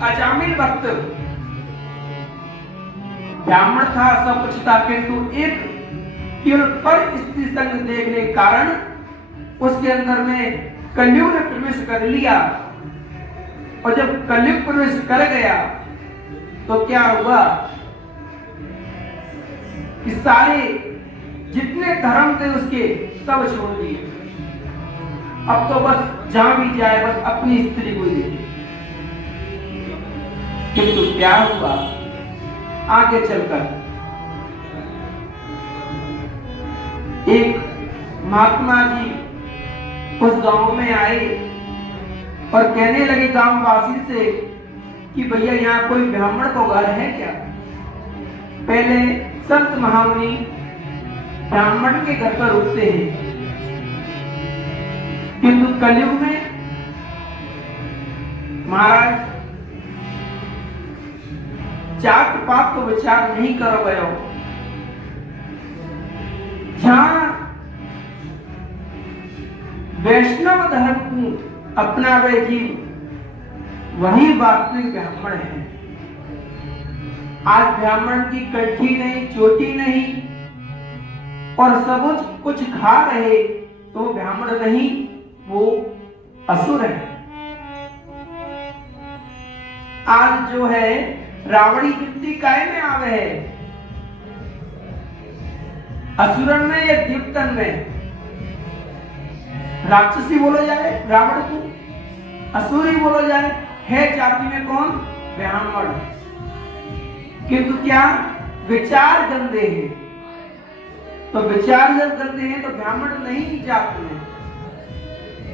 अजामिल भक्त ब्राह्मण था, सब कुछ था, किंतु एक केवल पर स्त्री संग देखने के कारण उसके अंदर में कलयुग ने प्रवेश कर लिया। और जब कलयुग प्रवेश कर गया तो क्या हुआ कि सारे जितने धर्म थे उसके सब छोड़ दिए। अब तो बस जहां भी जाए बस अपनी स्त्री को देखे। किंतु क्या हुआ आगे चलकर, एक महात्मा जी उस गांव में आए और कहने लगे गांव वासी से कि भैया यहाँ कोई ब्राह्मण को घर है क्या। पहले संत महामुनि ब्राह्मण के घर पर रुकते हैं, किंतु कलयुग में महाराज जात पात को विचार नहीं करो गयो। जहां वैष्णव धर्म को अपनावे जीव वही वास्तविक ब्राह्मण है। आज ब्राह्मण की कंठी नहीं, चोटी नहीं और सब कुछ खा रहे तो ब्राह्मण नहीं, वो असुर है। आज जो है रावणी वृत्ति काय में आवे है, असुरन में या दीप्तन में। राक्षसी बोलो जाए रावण को, असुरी बोलो जाए, है जाति में कौन? ब्राह्मण। किंतु क्या विचार गंदे हैं, तो विचार जब गंदे हैं तो ब्राह्मण नहीं जात में,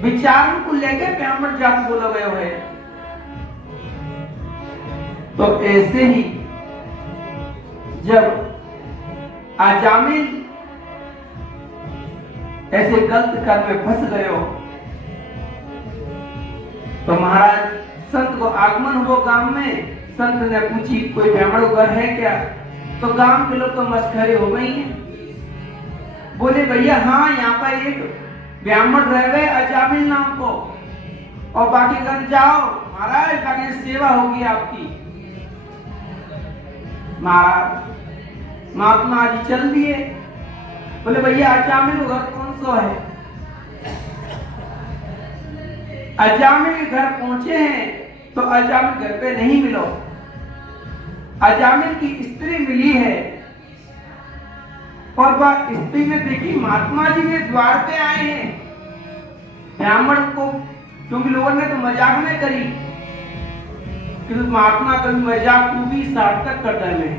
विचार को लेकर ब्राह्मण जात बोला गया है। तो ऐसे ही जब अजामिल ऐसे गलत कर्म में फंस गए हो तो महाराज संत को आगमन हुआ गांव में। संत ने पूछी कोई ब्राह्मण घर है क्या, तो गांव के लोग तो मस्खरे हो गई हैं। बोले भैया हाँ यहाँ पर एक ब्राह्मण रह गए अजामिल नाम को, और बाकी घर जाओ महाराज, बाकी सेवा होगी आपकी। महाराज महात्मा जी चल दिए। बोले भैया अजामिल घर कौन सा है। अजामिल के घर पहुंचे हैं तो अजामिल घर पे नहीं मिलो। अजामिल की स्त्री मिली है और वह स्त्री ने देखी महात्मा जी के द्वार पे आए हैं। ब्राह्मण को क्योंकि लोगों ने तो मजाक में करी, किंतु महात्मा कभी मजाक को भी सार्थक करता है।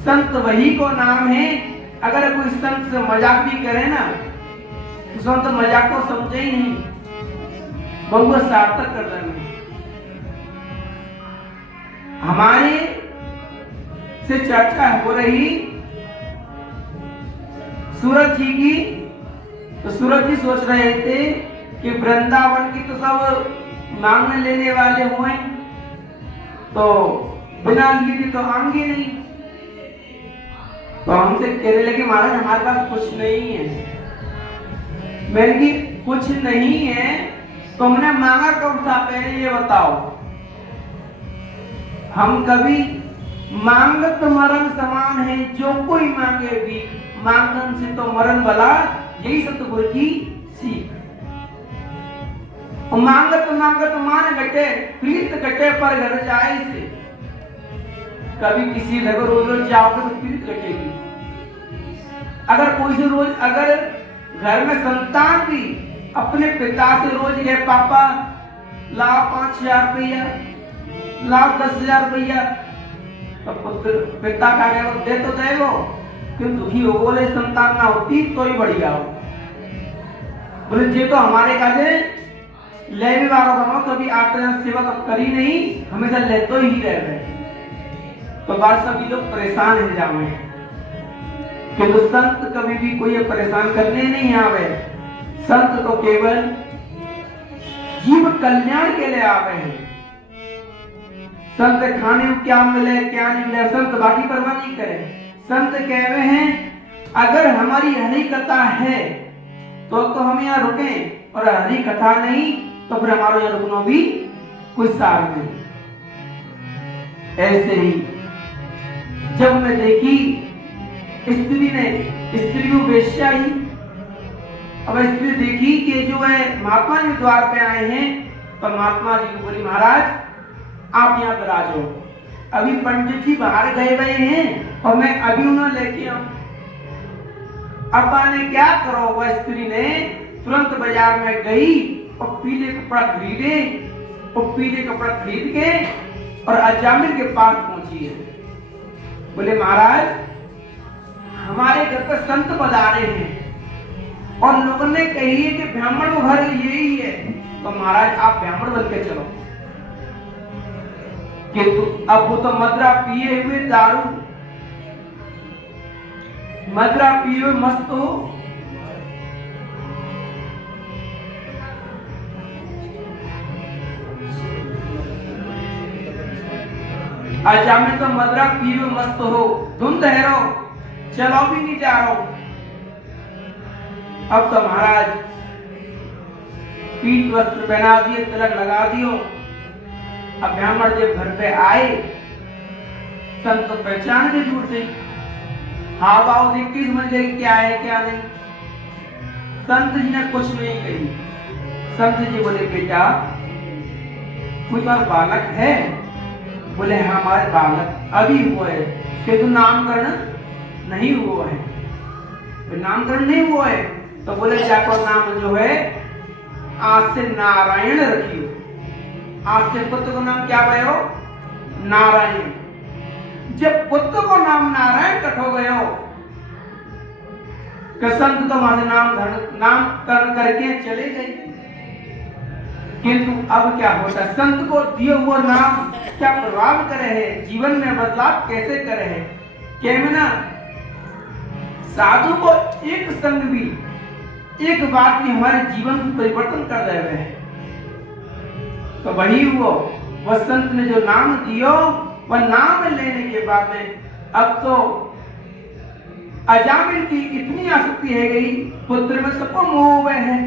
संत वही को नाम है, अगर कोई संत से मजाक भी करे ना तो संत मजाक को समझे ही नहीं, बहुत सार्थक करता है। हमारे से चर्चा हो रही सूरज जी की, तो सूरज जी सोच रहे थे कि वृंदावन की तो सब मांगने लेने वाले हुए, तो बिना लिए तो आएंगे नहीं। तो हमसे कहने लगे महाराज हमारे पास कुछ नहीं है। मैंने कुछ नहीं है तो हमने मांगा कब था, पहले ये बताओ। हम कभी मांगत मरण समान है, जो कोई मांगे भी मांगन से तो मरण भला, यही सतगुरु की सीख। मांगत मांगत मान घटे, प्रीत घटे पर घर जाए से। कभी किसी जगह रोज रोज जाओगे तो प्रीत घटेगी। अगर कोई से रोज, अगर घर में संतान भी अपने पिता से रोज कहे पापा लाओ 5,000 रुपया, लाओ 10,000 रुपया, तो पुत्र पिता का दे तो दे वो, क्यों दुखी हो। बोले संतान ना होती तो ही बढ़िया हो। बोले जे तो हमारे काजे ले भी बारो बनो, कभी आत्मा सेवा तो करी नहीं, हमेशा ले तो ही रह गए। तो बात सभी लोग परेशान हो जावे, किंतु संत कभी भी कोई परेशान करने नहीं आवे। संत तो केवल जीव कल्याण के लिए आवे हैं। संत खाने को क्या मिले क्या नहीं मिले संत बाकी परवाह नहीं करे। संत कह रहे हैं अगर हमारी हरि कथा है तो हम यहाँ रुकें, और हरि कथा नहीं तो फिर हमारा यहाँ रुकना भी कोई सार नहीं। ऐसे ही जब मैं देखी स्त्री ने, स्त्री वेश्या ही, अब स्त्री देखी कि जो है महात्मा जी द्वार पे आए हैं, तो महात्मा जी को बोली महाराज आप यहाँ पर आ जाओ, अभी पंडित जी बाहर गए हुए हैं और मैं अभी उन्हें लेके आऊं। अब्बा ने क्या करो, वह स्त्री ने तुरंत बाजार में गई और पीले कपड़ा खरीदे, और पीले कपड़ा खरीद के और अजामिल के पास पहुंची है। बोले महाराज हमारे घर पर संत पधारे हैं और लोगों ने कही है कि ब्राह्मण का घर यही है, तो महाराज आप ब्राह्मण बन के चलो। किंतु अब वो तो मदरा पिए हुए, दारू मदरा पिए हुए मस्त हो, अजामिल तो मदरा पिए हुए मस्त हो, धुंध है रो, चलो भी नहीं जा रहा। अब तो महाराज पीठ वस्त्र पहना दिए, तिलक लगा दियो। अब ब्राह्मण जब घर पे आए, संत तो पहचान के दूर से, हाव भाव देख के समझ गए क्या है क्या नहीं। संत जी ने कुछ नहीं कही। संत जी बोले बेटा कोई बार बालक है? बोले हाँ हमारे बालक अभी हुआ है। कि तो नामकरण नहीं हुआ है। नामकरण नहीं हुआ है तो बोले जाको नाम जो है आज से नारायण रखियो। आज से पुत्र को नाम क्या भयो? नारायण। जब पुत्र को नाम नारायण रखो गयो, संत तो वहां नामकरण करके चले गए। किंतु अब क्या होता है, संत को दिए हुआ नाम क्या प्रभाव करे है, जीवन में बदलाव कैसे करे है। क्या साधु को एक संग भी, एक बात भी हमारे जीवन को परिवर्तन कर रहे हैं। तो वही वह संत ने जो नाम दियो, वह नाम लेने के बाद में अब तो अजामिल की इतनी आसक्ति है गई, पुत्र में सबको मोह हुए है,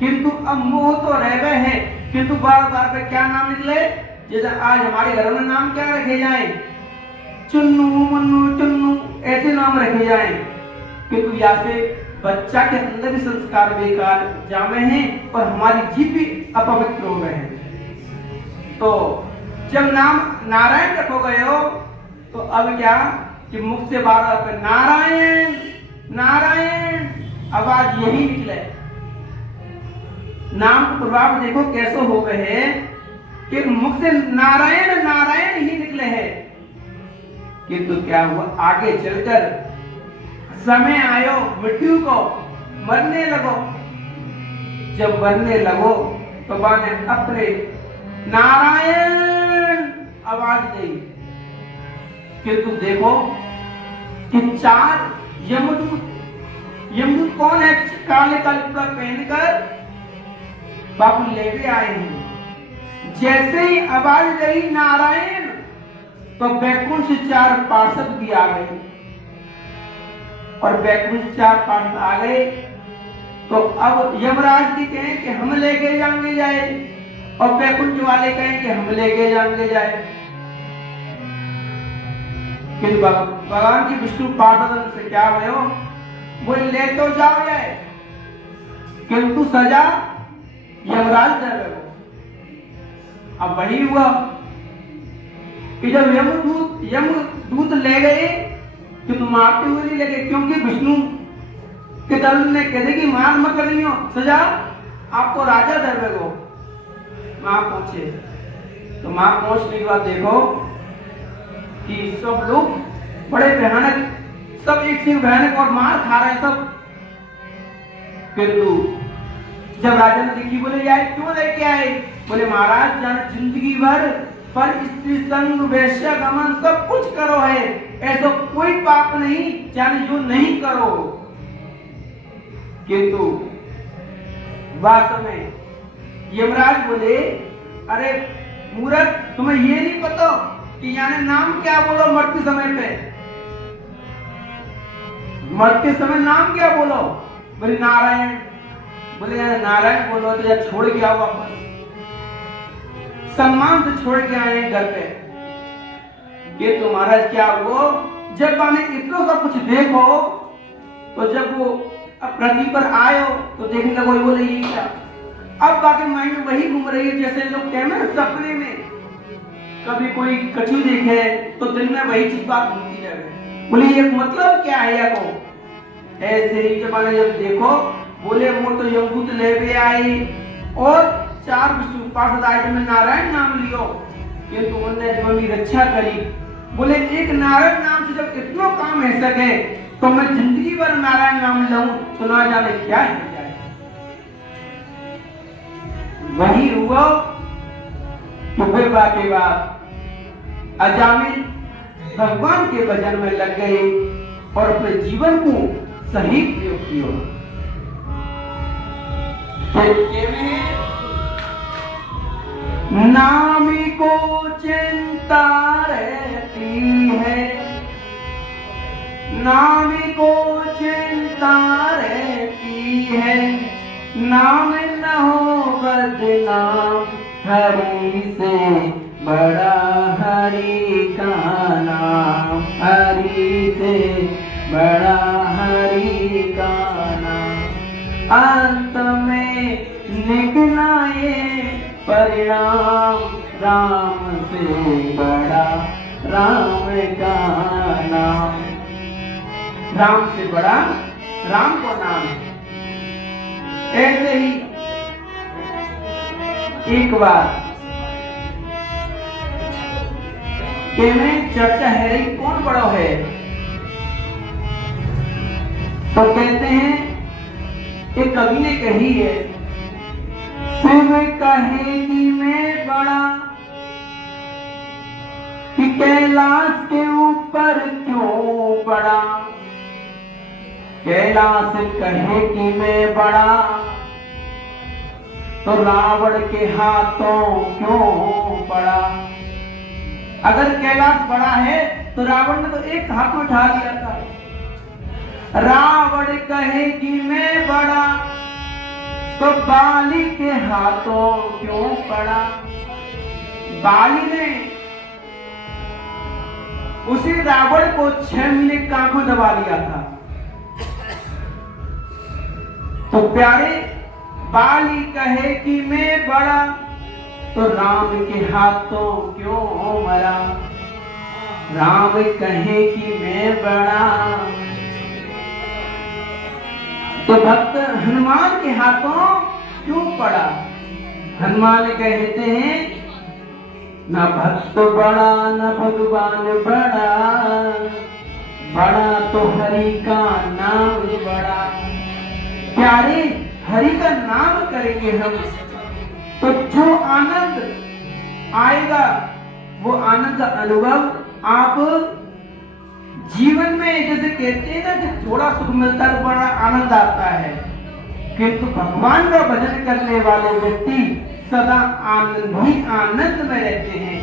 किंतु अब मोह तो रह गए हैं, किंतु बार बार पे क्या नाम निकले। जैसे आज हमारे घर में नाम क्या रखे जाए, चुन्नू मन्नू चुन्नू ऐसे नाम रखे जाए, किंतु या से बच्चा के अंदर भी संस्कार बेकार जामे हैं और हमारी जीभ भी अपवित्र हो गए हैं। तो जब नाम नारायण रखो गए हो तो अब क्या कि मुख से बार बार नारायण नारायण आवाज यही निकले। नाम का प्रभाव देखो कैसे हो गए हैं कि मुख से नारायण नारायण ही निकले हैं। किंतु क्या हुआ, आगे चलकर समय आयो मृत्यु को, मरने लगो। जब मरने लगो तो बाने अपने नारायण आवाज दी। किंतु देखो कि चार यमदूत कौन है, काले कपड़ा पहनकर बापू लेके आए हैं। जैसे ही आवाज गई नारायण, तो बैकुंठ से चार पार्षद भी आ गए, और बैकुंठ से चार पार्षद आ गए तो अब यमराज जी कहें कि हम लेके जाएंगे जाए, और बैकुंठ वाले कहें कि हम लेके जाएंगे जाए। किंतु भगवान की विष्णु पार्षद से क्या भयो, बोले ले तो जाओ जाए, किंतु सजा यमराज दे रहे हो। अब वही हुआ कि जब यमदूत ले गए कि तुम मारते हुए नहीं लगे, क्योंकि विष्णु के दल ने कह दे कि मार मत करियो, सजा आपको राजा दे रहे हो। मां पहुंचे तो मां पहुंचने के बाद देखो कि सब लोग बड़े भयानक, सब एक से भयानक और मार खा रहे हैं सब। किंतु जब राजा ने देखी, बोले यार क्यों लेके आए? बोले महाराज जान जिंदगी भर पर स्त्री संग वैश्य गमन सब कुछ करो है, ऐसा कोई पाप नहीं जाने जो नहीं करो। किंतु वास्तव में यमराज बोले अरे मूर्ख, तुम्हें ये नहीं पता कि यानी नाम क्या बोलो मरते समय पे, मरते समय नाम क्या बोलो? बोले नारायण। बोले नारायण बोलो तो यार छोड़ के आओ वापस, सम्मान से छोड़ के आए घर पे। ये तो महाराज क्या हुआ, जब माने इतना सब कुछ देखो तो जब वो पृथ्वी पर आयो तो देखने लगा वो बोले ये क्या। अब बाकी माइंड में वही घूम रही है जैसे लोग कहते हैं सपने में कभी कोई कछू देखे तो दिल में वही चीज बात घूमती रहे, बोले ये मतलब क्या है या को। ऐसे ही जब माने जब देखो बोले वो तो यमदूत लेवे आई और 4 विष्णु पार्षद आए में नारायण नाम लियो, किंतु उन्होंने जब मेरी रक्षा करी। बोले एक नारायण नाम से जब इतना काम है सके तो मैं जिंदगी भर नारायण नाम लूं तो ना जाने क्या है। वही हुआ के बाद अजामिल भगवान के भजन में लग गए और अपने जीवन को सही प्रयोग किया। नामी को चिंता रहती है, नामी को चिंता रहती है, नाम न हो बदनाम, हरि से बड़ा हरि का नाम, हरि से बड़ा हरि का नाम। अंत में निकला ये परिणाम, राम से बड़ा राम का नाम, राम से बड़ा राम का नाम है। ऐसे ही एक बार के में चर्चा है रही कौन बड़ा है, तो कहते हैं एक कवि ने कही है, शिव कहेगी मैं बड़ा कि कैलाश के ऊपर क्यों बड़ा, कैलाश कहे कि मैं बड़ा तो रावण के हाथों क्यों पड़ा। अगर कैलाश बड़ा है तो रावण ने तो एक हाथ में उठा लिया था। रावण कहे कि मैं बड़ा तो बाली के हाथों क्यों पड़ा। बाली ने उसी रावण को 6 महीने कांखों दबा लिया था। तो प्यारे बाली कहे कि मैं बड़ा तो राम के हाथों क्यों मरा, राम कहे कि मैं बड़ा तो भक्त हनुमान के हाथों क्यों पड़ा। हनुमान कहते हैं न भक्त बड़ा न भगवान बड़ा, बड़ा तो हरि का नाम बड़ा। प्यारे हरि का नाम करेंगे हम तो जो आनंद आएगा वो आनंद का अनुभव आप जीवन में, जैसे कहते हैं ना कि थोड़ा सुख मिलता है तो बड़ा आनंद आता है, किंतु भगवान का भजन करने वाले व्यक्ति सदा आनंद ही आनंद में रहते हैं।